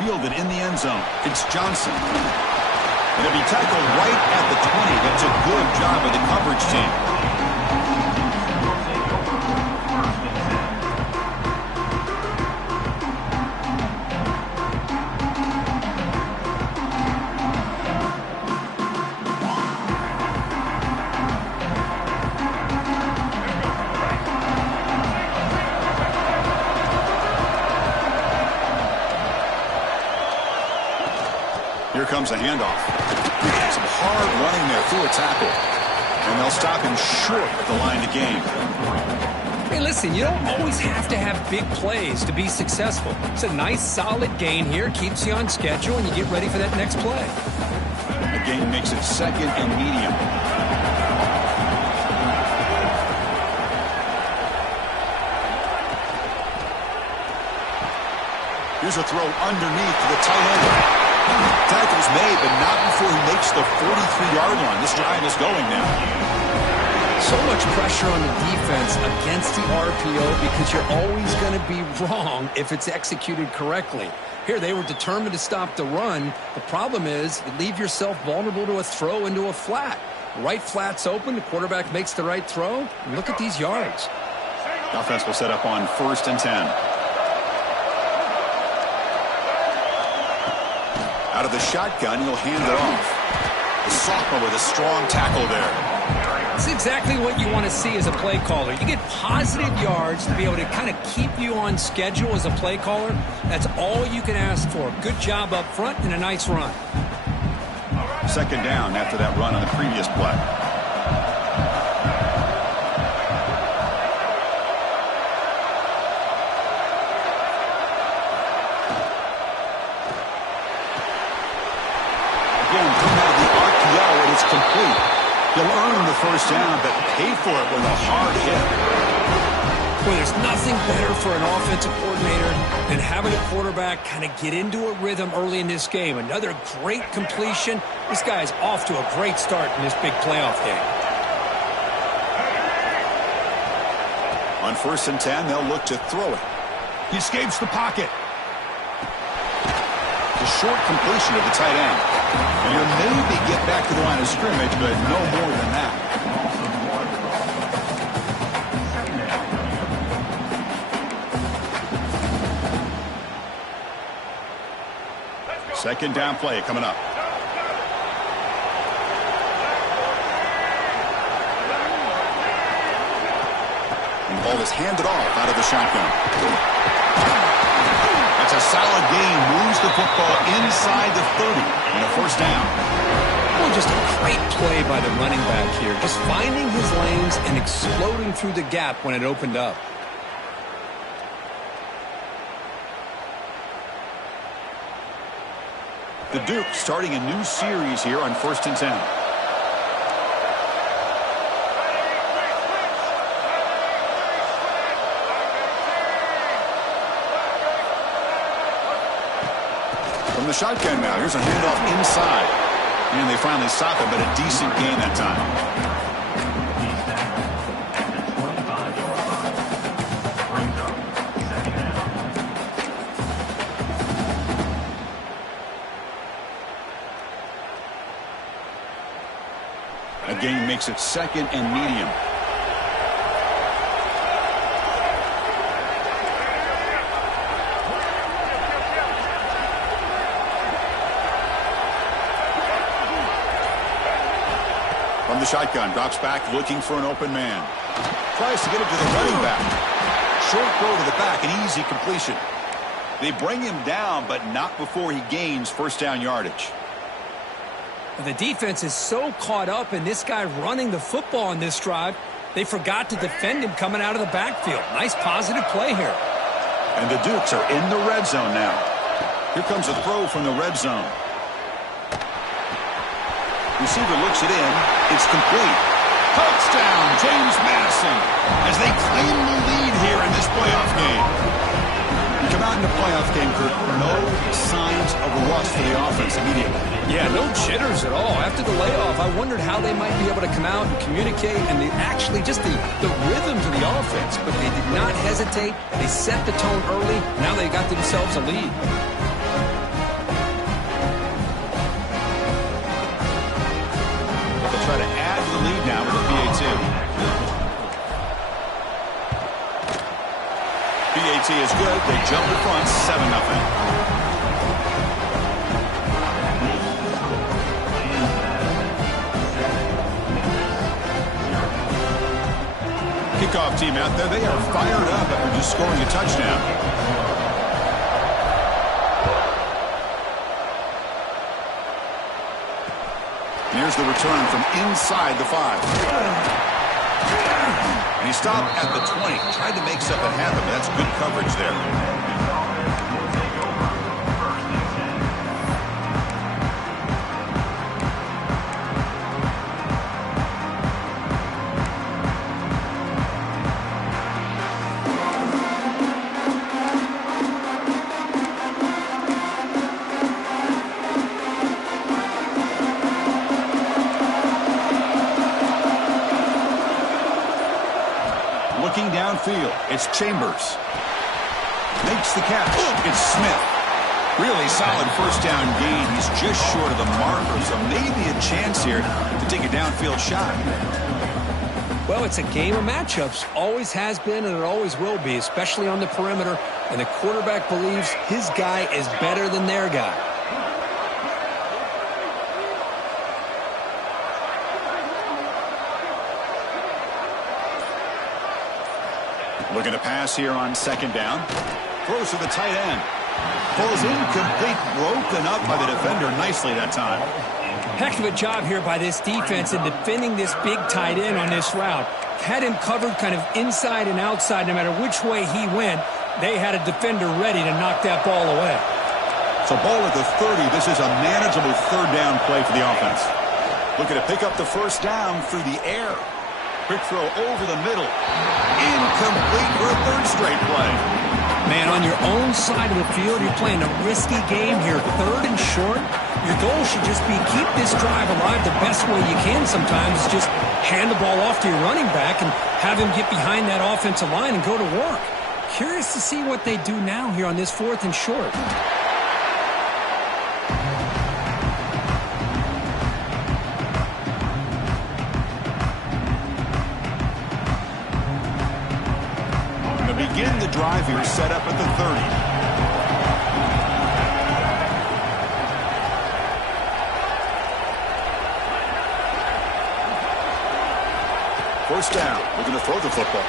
fielded in the end zone. It's Johnson. And he'll be tackled right at the 20. That's a good job of the coverage team. Here comes a handoff. Some hard running there through a tackle. And they'll stop him short at the line to gain. Hey, listen, you don't always have to have big plays to be successful. It's a nice, solid gain here. Keeps you on schedule, and you get ready for that next play. The gain makes it second and medium. Here's a throw underneath to the tight end. Tackle's made, but not before he makes the 43-yard line. This drive is going now. So much pressure on the defense against the RPO because you're always going to be wrong if it's executed correctly. Here, they were determined to stop the run. The problem is you leave yourself vulnerable to a throw into a flat. Right flat's open. The quarterback makes the right throw. And look at these yards. The offense will set up on 1st and 10. Out of the shotgun, he'll hand it off. The sophomore with a strong tackle there. That's exactly what you want to see as a play caller. You get positive yards to be able to kind of keep you on schedule as a play caller. That's all you can ask for. Good job up front and a nice run. Second down after that run on the previous play. Complete. He'll earn the first down, but pay for it with a hard hit. Well, there's nothing better for an offensive coordinator than having a quarterback kind of get into a rhythm early in this game. Another great completion. This guy's off to a great start in this big playoff game. On 1st and 10, they'll look to throw it. He escapes the pocket. A short completion to the tight end. And he'll maybe get back to the line of scrimmage, but no more than that. Second down play coming up. And the ball is handed off out of the shotgun. That's a solid game. Moves the football inside the 30 and a first down. Well, just a great play by the running back here. Just finding his lanes and exploding through the gap when it opened up. The Duke starting a new series here on 1st and 10. From the shotgun now, here's a handoff inside. And they finally stop it, but a decent gain that time. A gain makes it second and medium. From the shotgun, drops back looking for an open man. Tries to get it to the running back. Short throw to the back, an easy completion. They bring him down, but not before he gains first down yardage. The defense is so caught up in this guy running the football on this drive, they forgot to defend him coming out of the backfield. Nice positive play here. And the Dukes are in the red zone now. Here comes a throw from the red zone. Receiver looks it in. It's complete. Touchdown, James Madison, as they claim the lead here in this playoff game. You come out in the playoff game, Kurt, no signs of a rust for the offense immediately. Yeah, no jitters at all. After the layoff, I wondered how they might be able to come out and communicate and actually just the rhythm to the offense. But they did not hesitate. They set the tone early. Now they got themselves a lead. lead now with a PAT. PAT is good. They jump in front, 7-0. Kickoff team out there. They are fired up after just scoring a touchdown. Here's the return from inside the 5. And he stopped at the 20. Tried to make something happen, but that's good coverage there. Looking downfield, it's Chambers. Makes the catch. It's Smith. Really solid first down gain. He's just short of the marker, so maybe a chance here to take a downfield shot. Well, it's a game of matchups. Always has been and it always will be, especially on the perimeter. And the quarterback believes his guy is better than their guy. Looking to pass here on second down. Throws to the tight end. Pulls incomplete, broken up by the defender nicely that time. Heck of a job here by this defense in defending this big tight end on this route. Had him covered kind of inside and outside no matter which way he went. They had a defender ready to knock that ball away. So ball at the 30. This is a manageable third down play for the offense. Looking to pick up the first down through the air. Quick throw over the middle. Incomplete for a third straight play. Man, on your own side of the field, you're playing a risky game here. Third and short. Your goal should just be keep this drive alive the best way you can sometimes. Is just hand the ball off to your running back and have him get behind that offensive line and go to work. Curious to see what they do now here on this 4th and short. Begin the drive here, set up at the 30. First down. Looking to throw the football.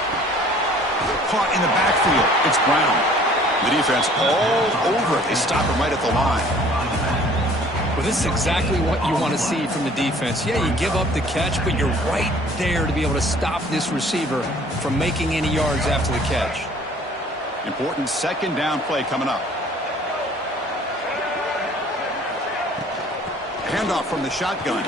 Caught in the backfield. It's Brown. The defense all over it. They stop him right at the line. Well, this is exactly what you want to see from the defense. Yeah, you give up the catch, but you're right there to be able to stop this receiver from making any yards after the catch. Important second down play coming up. Handoff from the shotgun.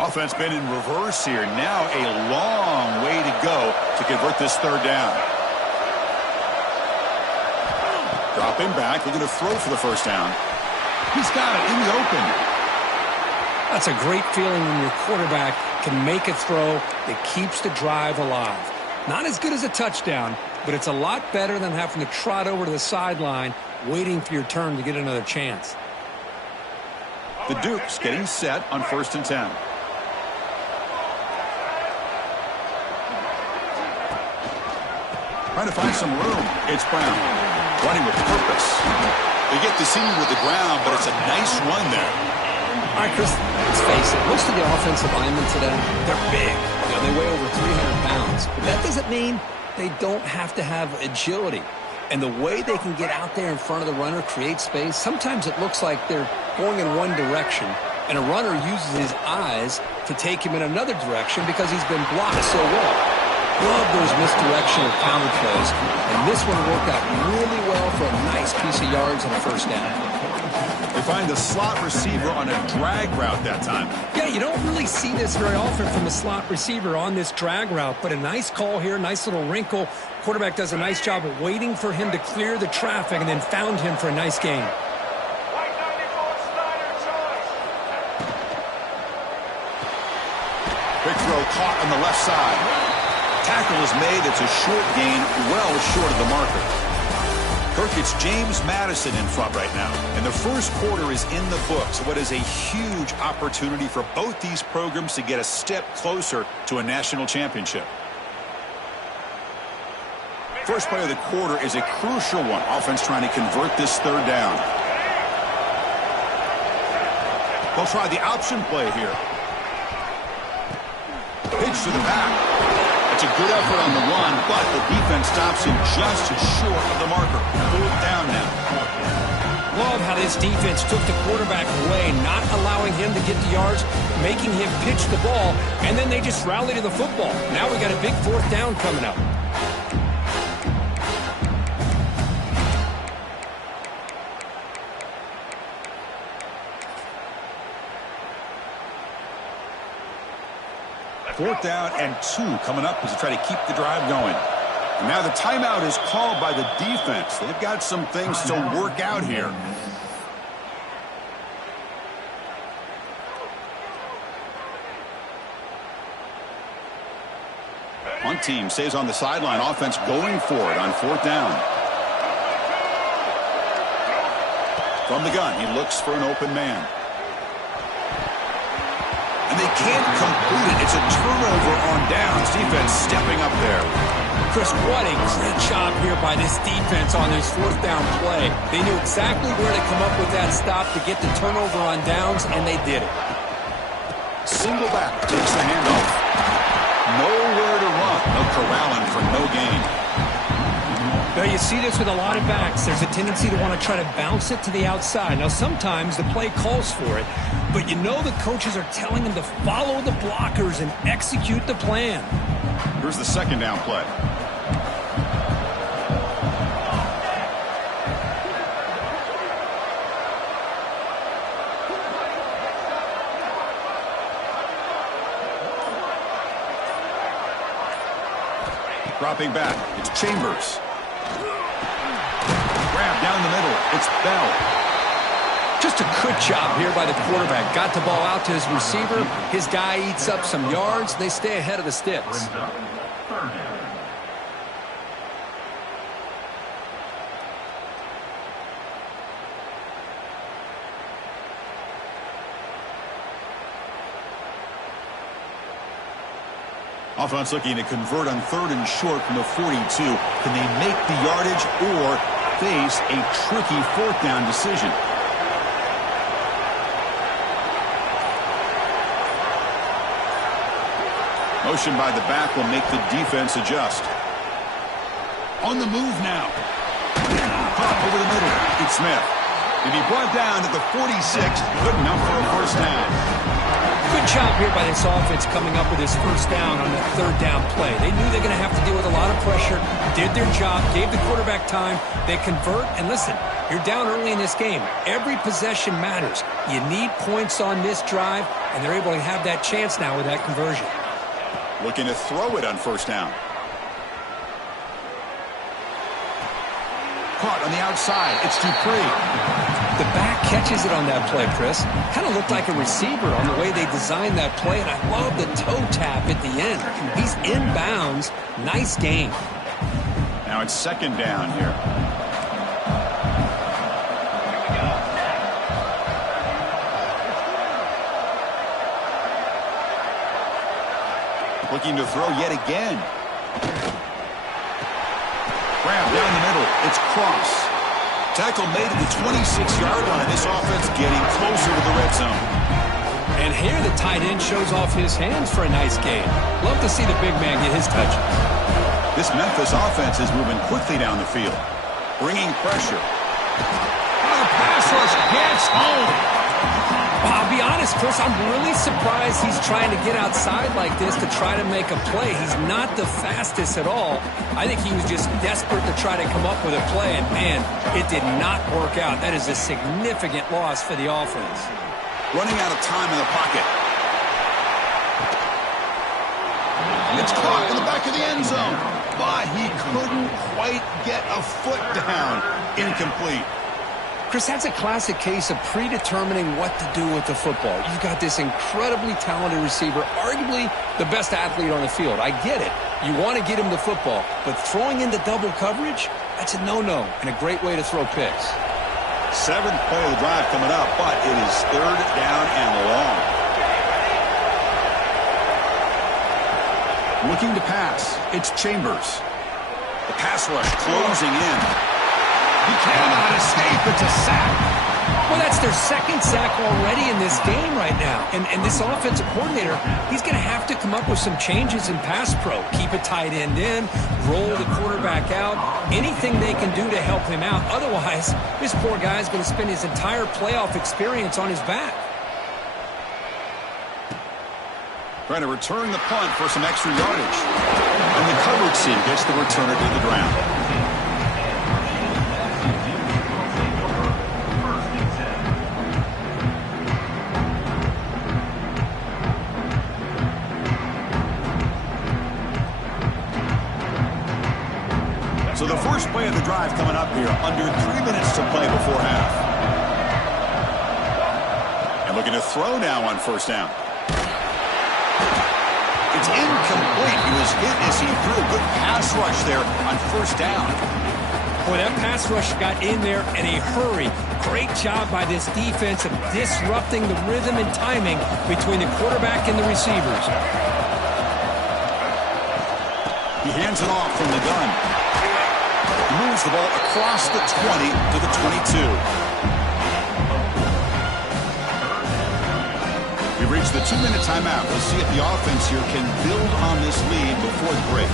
Offense been in reverse here. Now a long way to go to convert this third down. Dropping back, looking to throw for the first down. He's got it in the open. That's a great feeling when your quarterback can make a throw that keeps the drive alive. Not as good as a touchdown, but it's a lot better than having to trot over to the sideline waiting for your turn to get another chance. The Dukes getting set on 1st and 10. Trying to find some room. It's Brown. Running with purpose. They get to see him with the ground, but it's a nice run there. All right, Chris, let's face it. Most of the offensive linemen today, they're big. You know, they weigh over 300 pounds. But that doesn't mean they don't have to have agility. And the way they can get out there in front of the runner, create space, sometimes it looks like they're going in one direction, and a runner uses his eyes to take him in another direction because he's been blocked so well. Love those misdirection of counter plays, and this one worked out really well for a nice piece of yards and a first down. They find the slot receiver on a drag route that time. Yeah, you don't really see this very often from a slot receiver on this drag route, but a nice call here, nice little wrinkle. Quarterback does a nice job of waiting for him to clear the traffic and then found him for a nice gain. Quick throw caught on the left side. Tackle is made. It's a short gain, well short of the marker. Kirk, it's James Madison in front right now. And the first quarter is in the books. What is a huge opportunity for both these programs to get a step closer to a national championship. First play of the quarter is a crucial one. Offense trying to convert this third down. They'll try the option play here. Pitch to the back. It's a good effort on the run, but the defense stops him just short of the marker. Fourth down now. Love how this defense took the quarterback away, not allowing him to get the yards, making him pitch the ball, and then they just rally to the football. Now we got a big fourth down coming up. Fourth down and 2 coming up as they try to keep the drive going. And now the timeout is called by the defense. They've got some things to work out here. One team stays on the sideline. Offense going for it on fourth down. From the gun, he looks for an open man. And they can't complete it. It's a turnover on downs. Defense stepping up there. Chris, what a great job here by this defense on this fourth down play. They knew exactly where to come up with that stop to get the turnover on downs, and they did it. Single back takes the handoff. Nowhere to run. They'll corral him for no gain. Now, you see this with a lot of backs. There's a tendency to want to try to bounce it to the outside. Now, sometimes the play calls for it, but you know the coaches are telling them to follow the blockers and execute the plan. Here's the second down play. Dropping back, it's Chambers. Grab down the middle, it's Bell. Just a good job here by the quarterback. Got the ball out to his receiver. His guy eats up some yards. They stay ahead of the sticks. Offense looking to convert on third and short from the 42. Can they make the yardage or face a tricky fourth down decision? Motion by the back will make the defense adjust. On the move now. Pop over the middle. It's Smith. To be brought down at the 46. Good enough for a first down. Good job here by this offense coming up with his first down on the third down play. They knew they were going to have to deal with a lot of pressure, did their job, gave the quarterback time. They convert, and listen, you're down early in this game. Every possession matters. You need points on this drive, and they're able to have that chance now with that conversion. Looking to throw it on first down. Caught on the outside. It's Dupree. The back catches it on that play, Chris. Kind of looked like a receiver on the way they designed that play, and I love the toe tap at the end. He's inbounds. Nice game. Now it's second down here. Looking to throw yet again. Grab down the middle. It's Cross. Tackle made at the 26-yard line. This offense getting closer to the red zone. And here the tight end shows off his hands for a nice gain. Love to see the big man get his touches. This Memphis offense is moving quickly down the field, bringing pressure. The pass rush gets home. I'll be honest, Chris, I'm really surprised he's trying to get outside like this to try to make a play. He's not the fastest at all. I think he was just desperate to try to come up with a play, and man, it did not work out. That is a significant loss for the offense. Running out of time in the pocket. And it's caught in the back of the end zone, but he couldn't quite get a foot down. Incomplete. Chris, that's a classic case of predetermining what to do with the football. You've got this incredibly talented receiver, arguably the best athlete on the field. I get it. You want to get him the football, but throwing into double coverage, that's a no-no and a great way to throw picks. 7th play of the drive coming up, but it is 3rd down and long. Looking to pass, it's Chambers. The pass rush closing in. He cannot escape. It's a sack. Well, that's their 2nd sack already in this game right now. And this offensive coordinator, he's going to have to come up with some changes in pass pro. Keep a tight end in, roll the quarterback out, anything they can do to help him out. Otherwise, this poor guy's going to spend his entire playoff experience on his back. Trying to return the punt for some extra yardage. And the coverage team gets the returner to the ground. So the first play of the drive coming up here, under 3 minutes to play before half. And looking to throw now on 1st down. It's incomplete. He was hit as he threw a good pass rush there on 1st down. Boy, that pass rush got in there in a hurry. Great job by this defense of disrupting the rhythm and timing between the quarterback and the receivers. He hands it off from the gun. Moves the ball across the 20 to the 22. We've reached the 2-minute timeout. We'll see if the offense here can build on this lead before the break.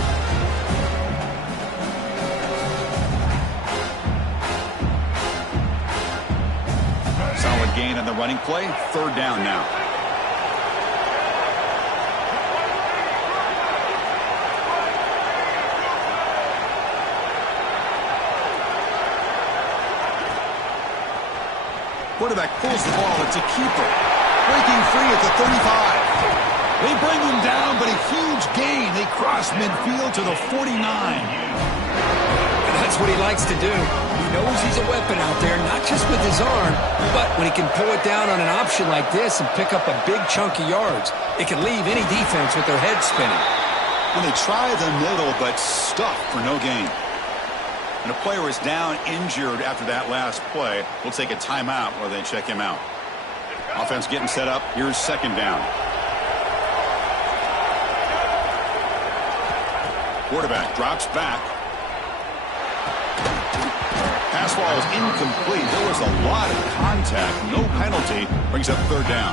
Solid gain on the running play. 3rd down now. Quarterback pulls the ball. It's a keeper. Breaking free at the 35. They bring him down, but a huge gain. They cross midfield to the 49. And that's what he likes to do. He knows he's a weapon out there, not just with his arm, but when he can pull it down on an option like this and pick up a big chunk of yards, it can leave any defense with their head spinning. And they try the middle, but stuffed for no gain. And a player is down injured after that last play. We'll take a timeout while they check him out. Offense getting set up. Here's 2nd down. Quarterback drops back. Pass ball is incomplete. There was a lot of contact. No penalty. Brings up 3rd down.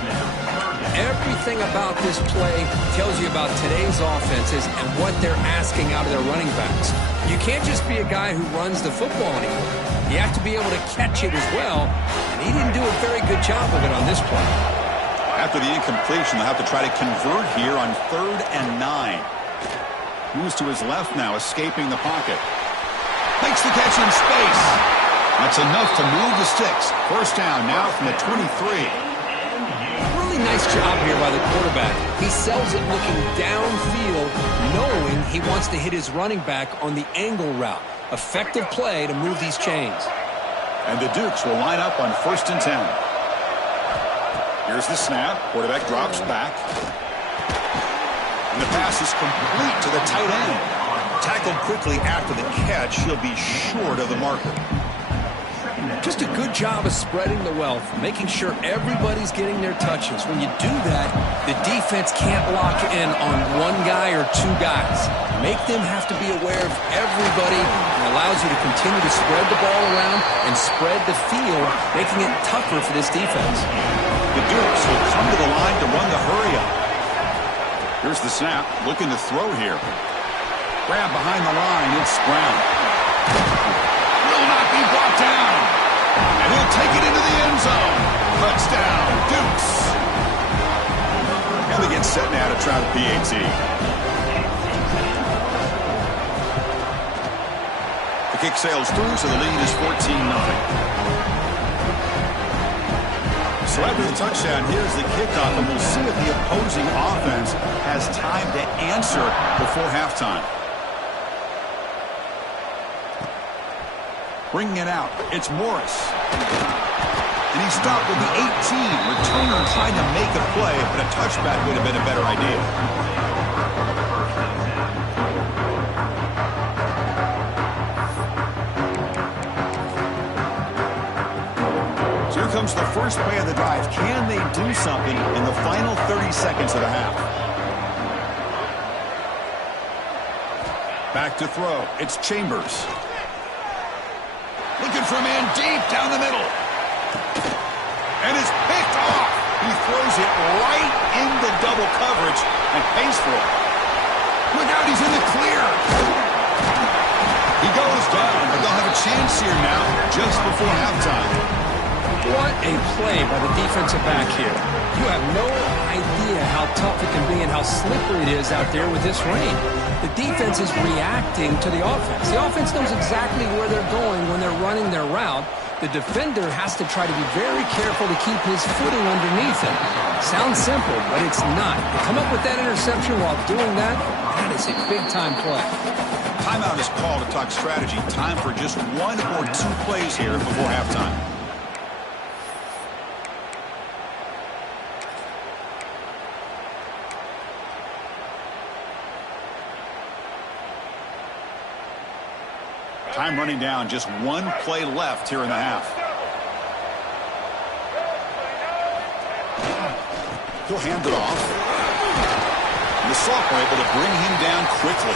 Everything about this play tells you about today's offenses and what they're asking out of their running backs. You can't just be a guy who runs the football anymore. You have to be able to catch it as well, and he didn't do a very good job of it on this play. After the incompletion, they'll have to try to convert here on 3rd and 9. Moves to his left now, escaping the pocket. Makes the catch in space. That's enough to move the sticks. 1st down now from the 23. Really nice job here by the quarterback. He sells it looking downfield, knowing he wants to hit his running back on the angle route. Effective play to move these chains. And the Dukes will line up on 1st and 10. Here's the snap. Quarterback drops back. And the pass is complete to the tight end. Tackled quickly after the catch. He'll be short of the marker. Just a good job of spreading the wealth, making sure everybody's getting their touches. When you do that, the defense can't lock in on one guy or 2 guys. Make them have to be aware of everybody, and allows you to continue to spread the ball around and spread the field, making it tougher for this defense. The Dukes will come to the line to run the hurry-up. Here's the snap, looking to throw here. Grab behind the line, it's Brown. Will not be brought down. And he'll take it into the end zone. Touchdown, Dukes. And they get set now to try the PAT. The kick sails through, so the lead is 14-9. So after the touchdown, here's the kickoff, and we'll see if the opposing offense has time to answer before halftime. Bringing it out, it's Morris. And he stopped with the 18. Returner tried to make a play, but a touchback would have been a better idea. So here comes the first play of the drive. Can they do something in the final 30 seconds of the half? Back to throw. It's Chambers. Looking for a man deep down the middle. And it's picked off. He throws it right into double coverage and pays for it. Look out, he's in the clear. He goes down, but they'll have a chance here now just before halftime. What a play by the defensive back here. You have no idea how tough it can be and how slippery it is out there with this rain. The defense is reacting to the offense. The offense knows exactly where they're going when they're running their route. The defender has to try to be very careful to keep his footing underneath him. Sounds simple, but it's not. To come up with that interception while doing that, that is a big-time play. Timeout is called to talk strategy. Time for just 1 or 2 plays here before halftime. Time running down, just 1 play left here in the half. He'll hand it off. And the sophomore able to bring him down quickly.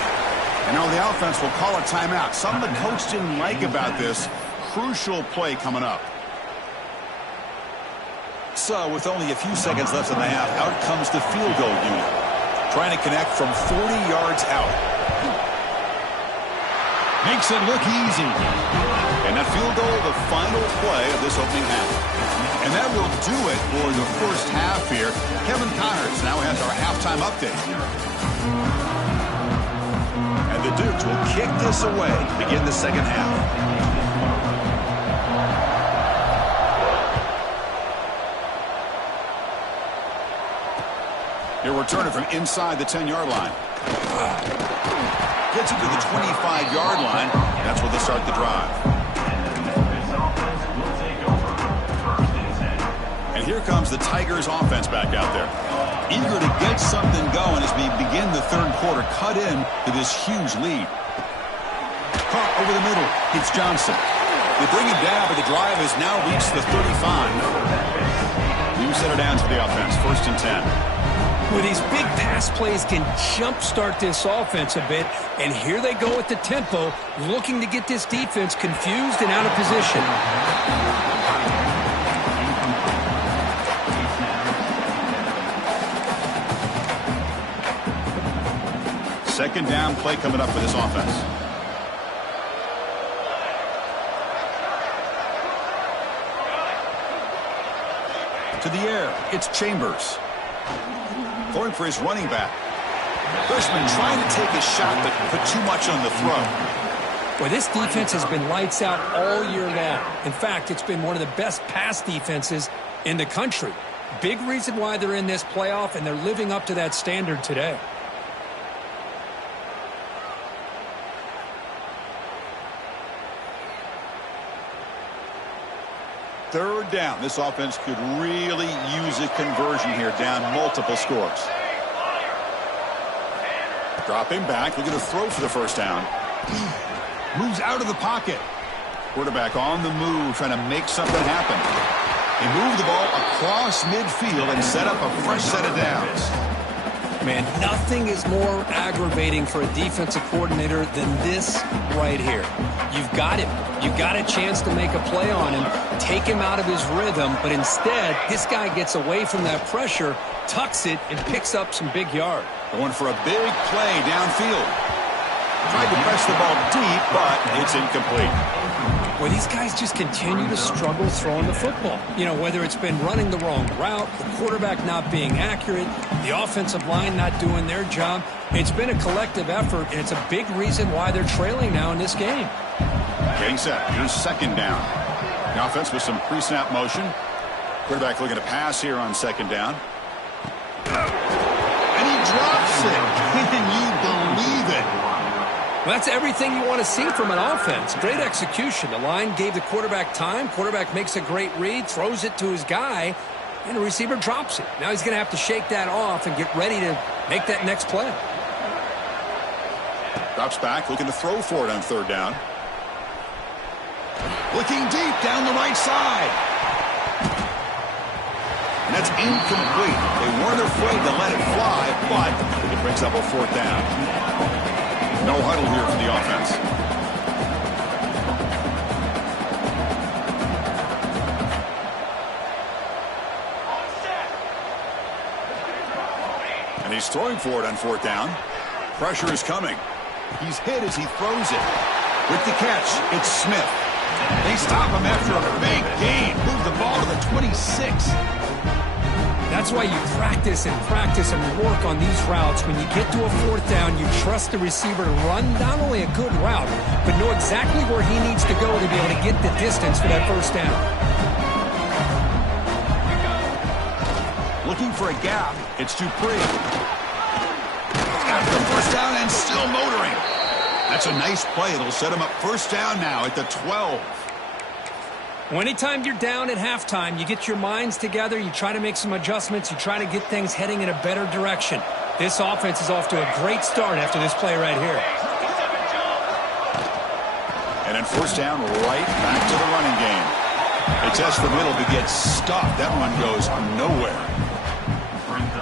And now the offense will call a timeout. Something the coach didn't like about this. Crucial play coming up. So with only a few seconds left in the half, out comes the field goal unit. Trying to connect from 40 yards out. Makes it look easy. And that field goal, the final play of this opening half. And that will do it for the first half here. Kevin Connors now has our halftime update. And the Dukes will kick this away to begin the second half. He'll return it from inside the 10-yard line. Gets it to the 25-yard line. That's where they start the drive. And here comes the Tigers offense back out there. Eager to get something going as we begin the third quarter. Cut in to this huge lead. Caught over the middle. It's Johnson. They bring him down, but the drive has now reached the 35. You set it down to the offense. 1st and 10. Well, these big pass plays can jumpstart this offense a bit, and here they go at the tempo, looking to get this defense confused and out of position. 2nd down play coming up for this offense. To the air, it's Chambers. Going for his running back. Freshman trying to take a shot, but put too much on the throw. Well, this defense has been lights out all year long. In fact, it's been one of the best pass defenses in the country. Big reason why they're in this playoff, and they're living up to that standard today. Third down. This offense could really use a conversion here, down multiple scores. Dropping back, looking to throw for the first down. Moves out of the pocket. Quarterback on the move, trying to make something happen. They move the ball across midfield and set up a fresh set of downs. Man, nothing is more aggravating for a defensive coordinator than this right here. You've got him. You've got a chance to make a play on him, take him out of his rhythm, but instead, this guy gets away from that pressure, tucks it, and picks up some big yard. Going for a big play downfield. Tried to press the ball deep, but it's incomplete. Well, these guys just continue to struggle throwing the football. You know, whether it's been running the wrong route, the quarterback not being accurate, the offensive line not doing their job. It's been a collective effort, and it's a big reason why they're trailing now in this game. Getting set. Here's 2nd down. The offense with some pre-snap motion. Quarterback looking to pass here on 2nd down. And he drops it. Can you believe it? Well, that's everything you want to see from an offense. Great execution. The line gave the quarterback time. Quarterback makes a great read, throws it to his guy, and the receiver drops it. Now he's going to have to shake that off and get ready to make that next play. Drops back, looking to throw for it on third down. Looking deep down the right side. And that's incomplete. They weren't afraid to let it fly, but it brings up a fourth down. No huddle here for the offense. And he's throwing for it on fourth down. Pressure is coming. He's hit as he throws it. With the catch, it's Smith. They stop him after a big gain. Move the ball to the 26. That's why you practice and work on these routes. When you get to a fourth down, you trust the receiver to run not only a good route, but know exactly where he needs to go to be able to get the distance for that first down. Looking for a gap. It's Dupree. After first down and still motoring. That's a nice play. It'll set him up first down now at the 12. Well, anytime you're down at halftime, you get your minds together, you try to make some adjustments, you try to get things heading in a better direction. This offense is off to a great start after this play right here. And then first down, right back to the running game. They test the middle to get stuffed. That run goes nowhere.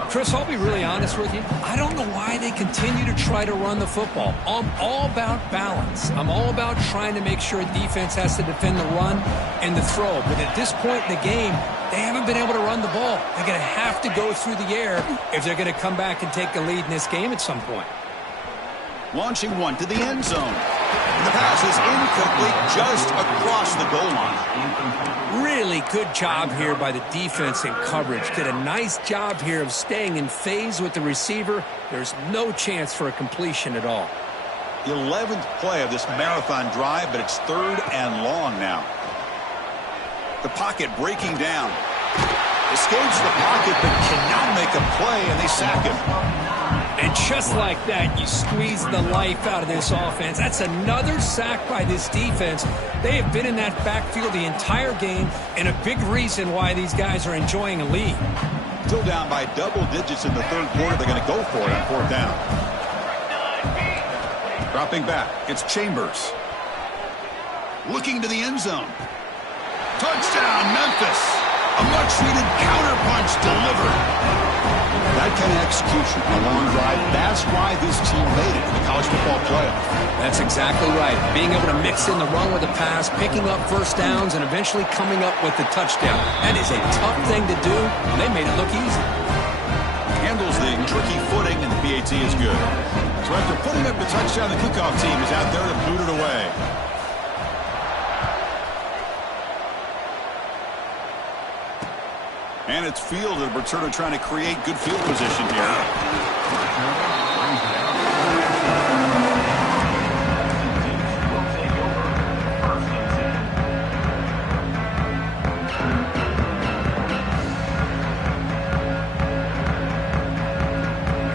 Chris, I'll be really honest with you. I don't know why they continue to try to run the football. I'm all about balance. I'm all about trying to make sure defense has to defend the run and the throw. But at this point in the game, they haven't been able to run the ball. They're going to have to go through the air if they're going to come back and take the lead in this game at some point. Launching one to the end zone. And the pass is incomplete just across the goal line. Really good job here by the defense in coverage. Did a nice job here of staying in phase with the receiver. There's no chance for a completion at all. The 11th play of this marathon drive, but it's third and long now. The pocket breaking down. Escapes the pocket, but cannot make a play, and they sack him. And just like that, you squeeze the life out of this offense. That's another sack by this defense. They have been in that backfield the entire game, and a big reason why these guys are enjoying a lead. Still down by double digits in the third quarter. They're going to go for it on fourth down. Dropping back, it's Chambers. Looking to the end zone. Touchdown, Memphis. A much-needed counterpunch delivered. That kind of execution on a long drive, that's why this team made it in the college football playoff. That's exactly right. Being able to mix in the run with the pass, picking up first downs, and eventually coming up with the touchdown. That is a tough thing to do, and they made it look easy. Handles the tricky footing, and the PAT is good. So after putting up the touchdown, the kickoff team is out there to boot it away. And it's fielded. Returner trying to create good field position here.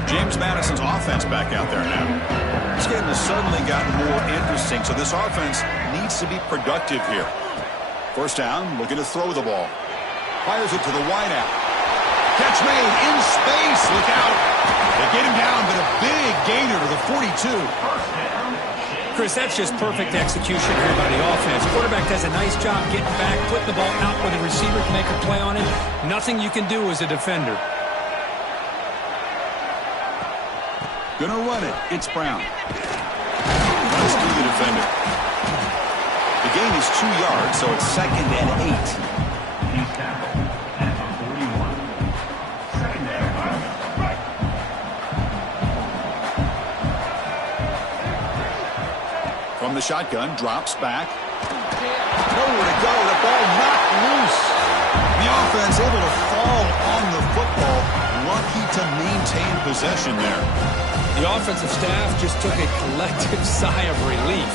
James Madison's offense back out there now. This game has suddenly gotten more interesting, so this offense needs to be productive here. First down, looking to throw the ball. Fires it to the wideout. Catch made in space. Look out. They get him down, but a big gainer to the 42. Chris, that's just perfect execution here by the offense. Quarterback does a nice job getting back, putting the ball out where the receiver can make a play on it. Nothing you can do as a defender. Gonna run it. It's Brown. Runs through the defender. The gain is 2 yards, so it's 2nd and 8. From the shotgun, drops back. Nowhere to go. The ball knocked loose. The offense able to fall on the football. Lucky to maintain possession there. The offensive staff just took a collective sigh of relief.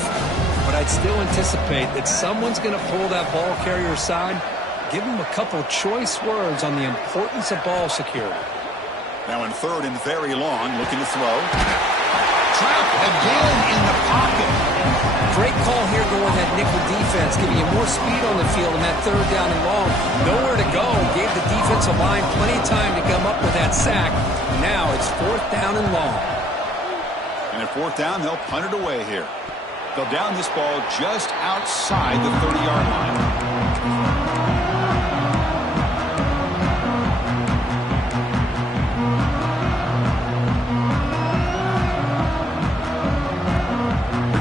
But I'd still anticipate that someone's going to pull that ball carrier aside, give him a couple choice words on the importance of ball security. Now in third and very long, looking to throw. Trapped again in the pocket. Great call here going that nickel defense, giving you more speed on the field in that third down and long. Nowhere to go. Gave the defensive line plenty of time to come up with that sack. Now it's fourth down and long. And at fourth down, they'll punt it away here. They'll down this ball just outside the 30-yard line.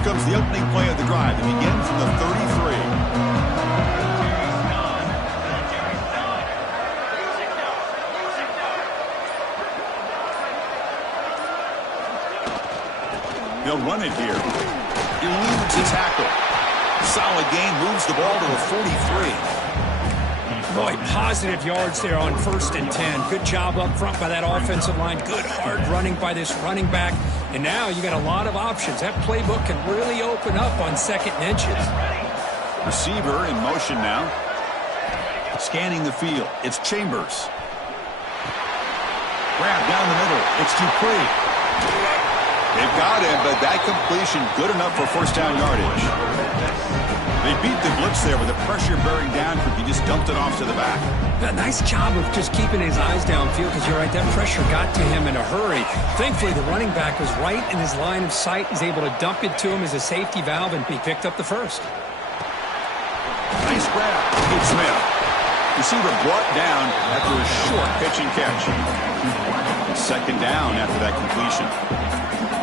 Comes the opening play of the drive. It begins from the 33. They'll run it here. Eludes a tackle. Solid gain, moves the ball to a 43. Boy, positive yards there on 1st and 10. Good job up front by that offensive line. Good hard running by this running back. And now you got a lot of options. That playbook can really open up on 2nd and inches. Receiver in motion now. Scanning the field. It's Chambers. Grab down the middle. It's Dupree. They've got him, but that completion good enough for first down yardage. They beat the blitz there with the pressure bearing down. He just dumped it off to the back. A nice job of just keeping his eyes downfield because you're right, that pressure got to him in a hurry. Thankfully, the running back was right in his line of sight. He's able to dump it to him as a safety valve, and he picked up the first. Nice grab. Steve Smith. Receiver brought down after a short pitch and catch. Second down after that completion.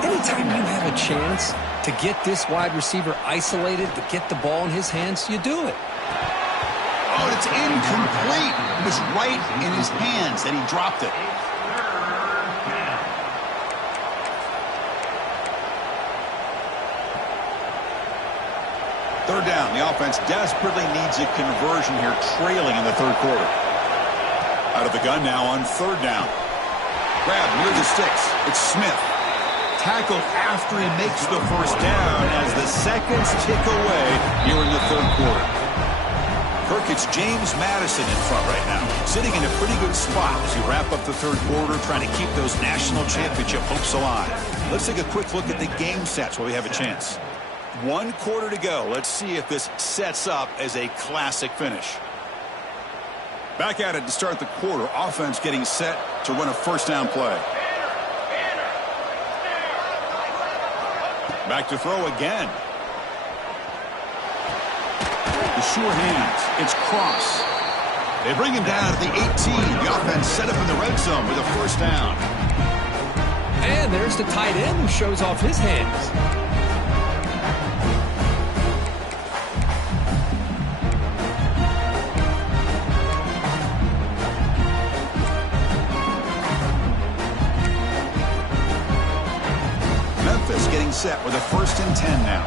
Anytime you have a chance to get this wide receiver isolated, to get the ball in his hands, you do it. Oh, it's incomplete. It was right in his hands, and he dropped it. Third down. The offense desperately needs a conversion here, trailing in the third quarter. Out of the gun now on third down. Grab near the sticks. It's Smith. Tackled after he makes the first down as the seconds tick away here in the third quarter. Kirk, it's James Madison in front right now, sitting in a pretty good spot as you wrap up the third quarter, trying to keep those national championship hopes alive. Let's take a quick look at the game sets while we have a chance. 1 quarter to go. Let's see if this sets up as a classic finish. Back at it to start the quarter. Offense getting set to run a first down play. Back to throw again. The sure hands. It's Cross. They bring him down at the 18. The offense set up in the red zone with a first down. And there's the tight end who shows off his hands. Memphis getting set with a 1st and 10 now.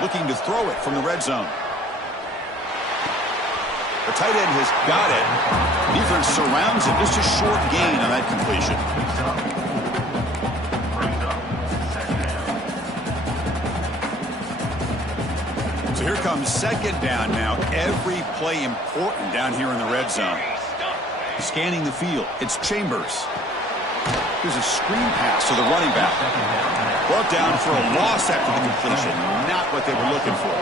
Looking to throw it from the red zone. The tight end has got it. Defense surrounds him. Just a short gain on that completion. So here comes second down now. Every play important down here in the red zone. Scanning the field. It's Chambers. Here's a screen pass to the running back. Brought down for a loss after the completion. Not what they were looking for.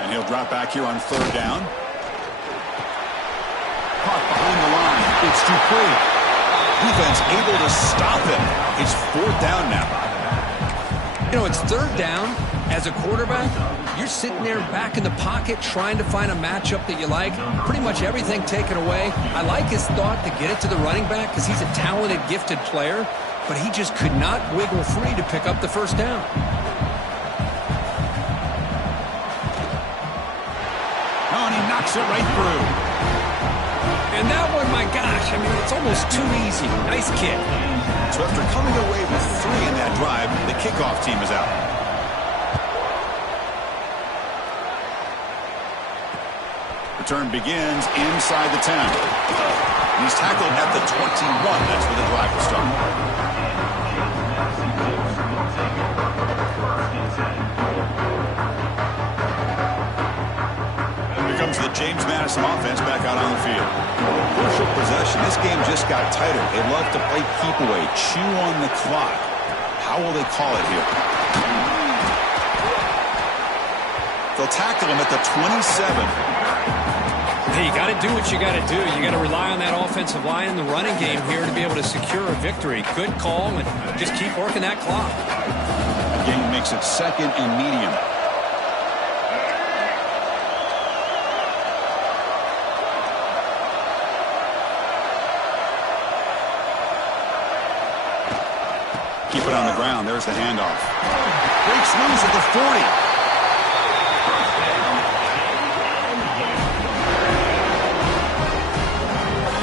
And he'll drop back here on third down. Caught behind the line. It's Dupree. Defense able to stop him. It's fourth down now. You know, it's third down. As a quarterback, you're sitting there back in the pocket trying to find a matchup that you like. Pretty much everything taken away. I like his thought to get it to the running back because he's a talented, gifted player, but he just could not wiggle free to pick up the first down. Oh, and he knocks it right through. And that one, my gosh, I mean, it's almost too easy. Nice kick. So after coming away with 3 in that drive, the kickoff team is out. Return begins inside the 10. He's tackled at the 21. That's where the drive will start. comes the James Madison offense back out on the field. Crucial possession. This game just got tighter. They love to play keep away, chew on the clock. How will they call it here? They'll tackle him at the 27. Hey, you got to do what you got to do. You got to rely on that offensive line in the running game here to be able to secure a victory. Good call, and just keep working that clock. The game makes it 2nd and medium. Keep it on the ground. There's the handoff. Breaks loose at the 40.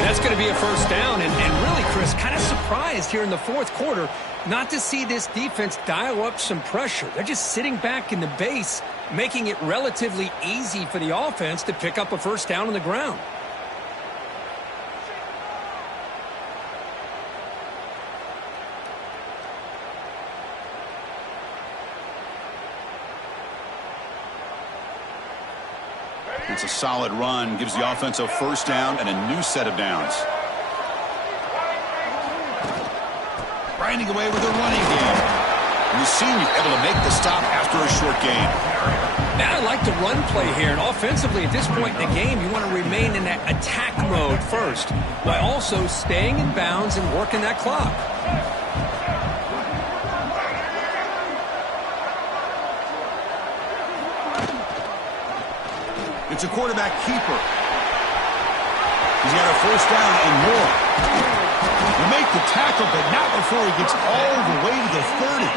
That's going to be a first down, and really, Chris, kind of surprised here in the fourth quarter not to see this defense dial up some pressure. They're just sitting back in the base, making it relatively easy for the offense to pick up a first down on the ground. It's a solid run, gives the offense a first down and a new set of downs. Grinding away with a running game. And the senior able to make the stop after a short gain. Now I like the run play here, and offensively at this point in the game, you want to remain in that attack mode first, while also staying in bounds and working that clock. It's a quarterback keeper. He's got a first down and more. He make the tackle, but not before he gets all the way to the 30.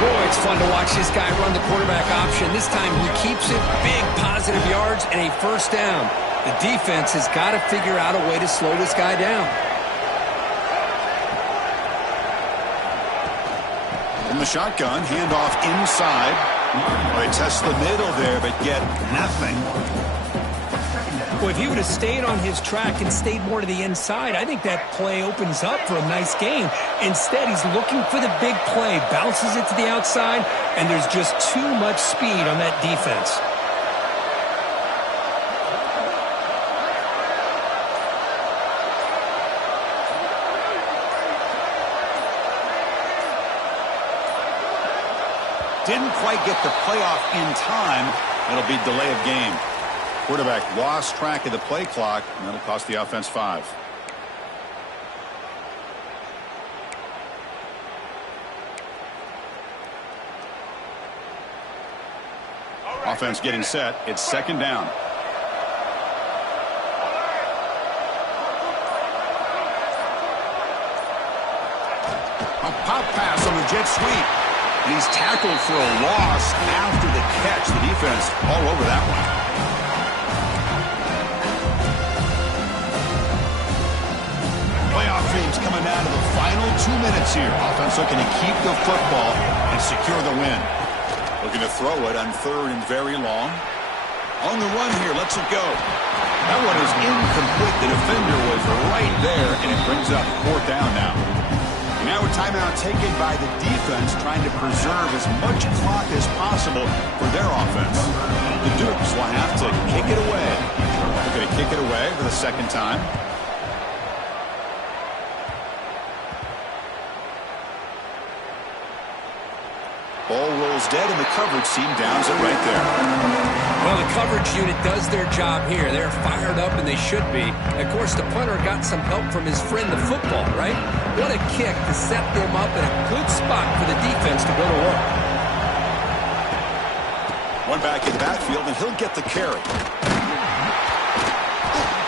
Boy, it's fun to watch this guy run the quarterback option. This time he keeps it, big positive yards and a first down. The defense has got to figure out a way to slow this guy down. From the shotgun, handoff inside. They test the middle there, but get nothing. Well, if he would have stayed on his track and stayed more to the inside, I think that play opens up for a nice game. Instead, he's looking for the big play, bounces it to the outside, and there's just too much speed on that defense. Didn't quite get the playoff in time. It'll be delay of game. Quarterback lost track of the play clock, and that'll cost the offense 5. Offense getting set. It's 2nd down. A pop pass on the jet sweep. And he's tackled for a loss after the catch. The defense all over that one. Playoff dreams coming down to the final 2 minutes here. Offense looking to keep the football and secure the win. Looking to throw it on 3rd and very long. On the run here, lets it go. That one is incomplete. The defender was right there, and it brings up 4th down now. Now a timeout taken by the defense, trying to preserve as much clock as possible for their offense. The Dukes will have to kick it away. They're going to kick it away for the 2nd time. Ball rolls dead, and the coverage team downs it right there. Well, the coverage unit does their job here. They're fired up, and they should be. Of course, the punter got some help from his friend, the football, right? What a kick to set them up in a good spot for the defense to go to work. One back in the backfield, and he'll get the carry.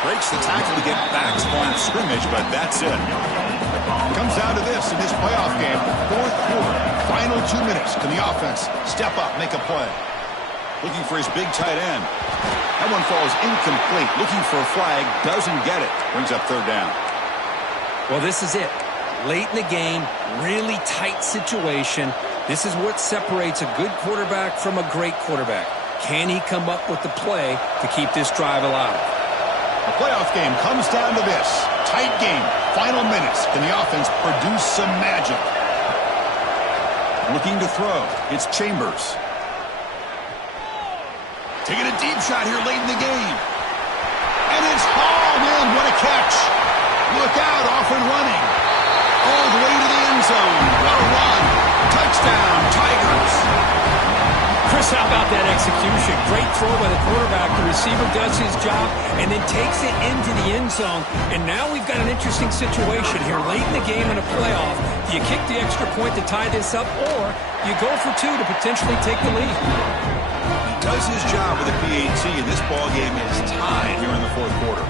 Breaks the tackle to get back to the line of scrimmage, but that's it. Comes down to this in this playoff game. 4th quarter, final 2 minutes. Can the offense step up, make a play? Looking for his big tight end. That one falls incomplete. Looking for a flag, doesn't get it. Brings up 3rd down. Well, this is it. Late in the game, really tight situation. This is what separates a good quarterback from a great quarterback. Can he come up with the play to keep this drive alive? The playoff game comes down to this. Tight game, final minutes. Can the offense produce some magic? Looking to throw. It's Chambers. Taking a deep shot here late in the game. And it's hauled in. What a catch. Look out, off and running. All the way to the end zone. What a run. Touchdown, Tigers. Chris, how about that execution? Great throw by the quarterback. The receiver does his job and then takes it into the end zone. And now we've got an interesting situation here. Late in the game in a playoff, do you kick the extra point to tie this up, or you go for two to potentially take the lead? He does his job with a PAT, and this ball game is tied here in the fourth quarter.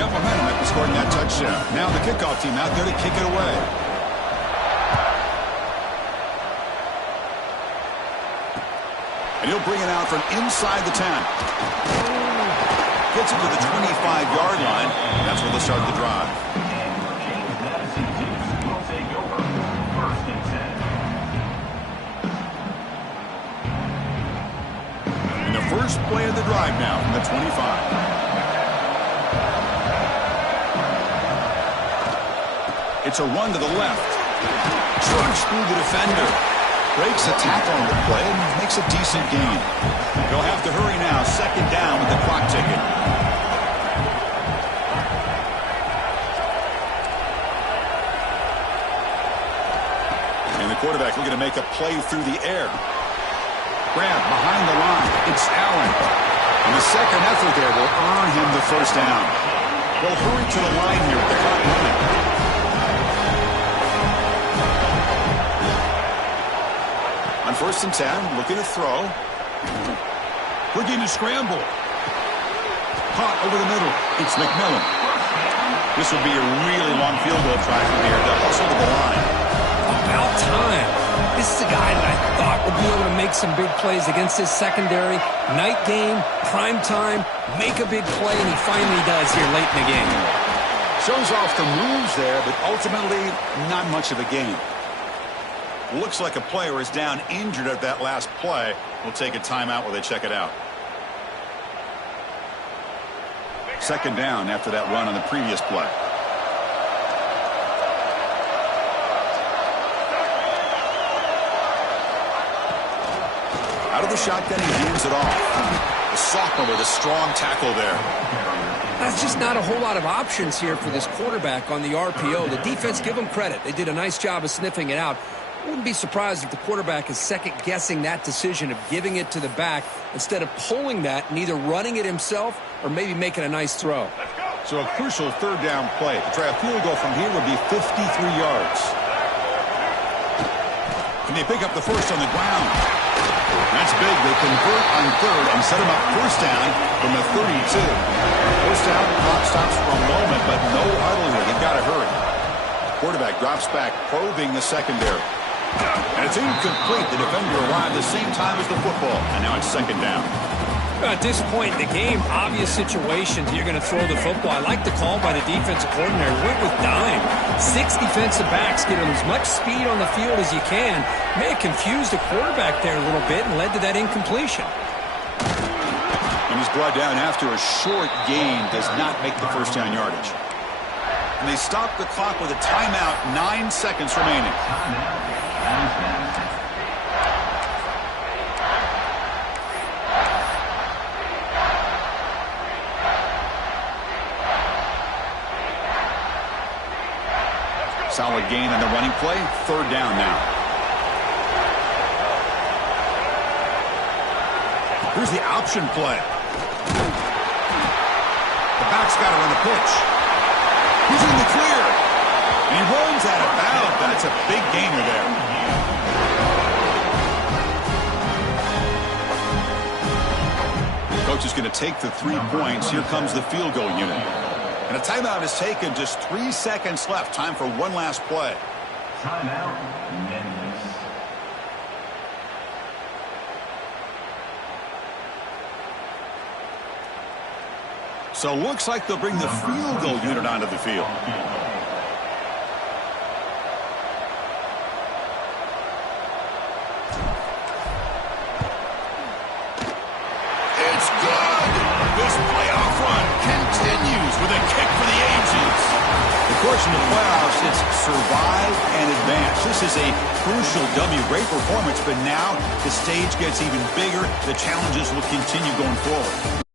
Got momentum after scoring that touchdown. Now the kickoff team out there to kick it away. And he'll bring it out from inside the 10. Gets it to the 25-yard line. That's where they'll start the drive. And the first play of the drive now from the 25. It's a run to the left. Charge through the defender. Breaks a tackle on the play and makes a decent gain. They'll have to hurry now. Second down with the clock ticking. And the quarterback looking to make a play through the air. Grab behind the line. It's Allen. And the second effort there will earn him the first down. They'll hurry to the line here with the clock running. On 1st and 10, looking to throw. Looking to scramble. Caught over the middle. It's McMillan. This would be a really long field goal try from here. They'll hustle to the line. About time. This is a guy that I thought would be able to make some big plays against his secondary. Night game, prime time, make a big play, and he finally does here late in the game. Shows off the moves there, but ultimately not much of a gain. Looks like a player is down injured at that last play. We'll take a timeout while they check it out. Second down after that run on the previous play. Out of the shotgun, he hands it off. The sophomore with a strong tackle there. That's just not a whole lot of options here for this quarterback on the RPO. The defense, give them credit. They did a nice job of sniffing it out. I wouldn't be surprised if the quarterback is second-guessing that decision of giving it to the back instead of pulling that and either running it himself or maybe making a nice throw. So a crucial third down play. To try a field goal from here would be 53 yards. Can they pick up the first on the ground? That's big. They convert on third and set him up first down from the 32. First down, clock stops for a moment, but no huddle here. They've got to hurry. Quarterback drops back, probing the secondary. And it's incomplete. The defender arrived the same time as the football, and now it's second down. At this point in the game, obvious situations, you're going to throw the football. I like the call by the defensive coordinator. Went with dime. 6 defensive backs get as much speed on the field as you can. May have confused the quarterback there a little bit and led to that incompletion. And he's brought down after a short gain. Does not make the first down yardage. And they stop the clock with a timeout. 9 seconds remaining. Solid gain on the running play. Third down now. Here's the option play. The back's got it on the pitch. He's in the clear. And he runs out of bounds. That's a big gainer there. Coach is going to take the 3 points. Here comes the field goal unit. And a timeout is taken. Just 3 seconds left. Time for one last play. Timeout. Memphis. So looks like they'll bring the field goal unit onto the field. It's good. This playoff run continues with a kick for the ages. The course, in the playoffs, it's survive and advance. This is a crucial W. Great performance, but now the stage gets even bigger. The challenges will continue going forward.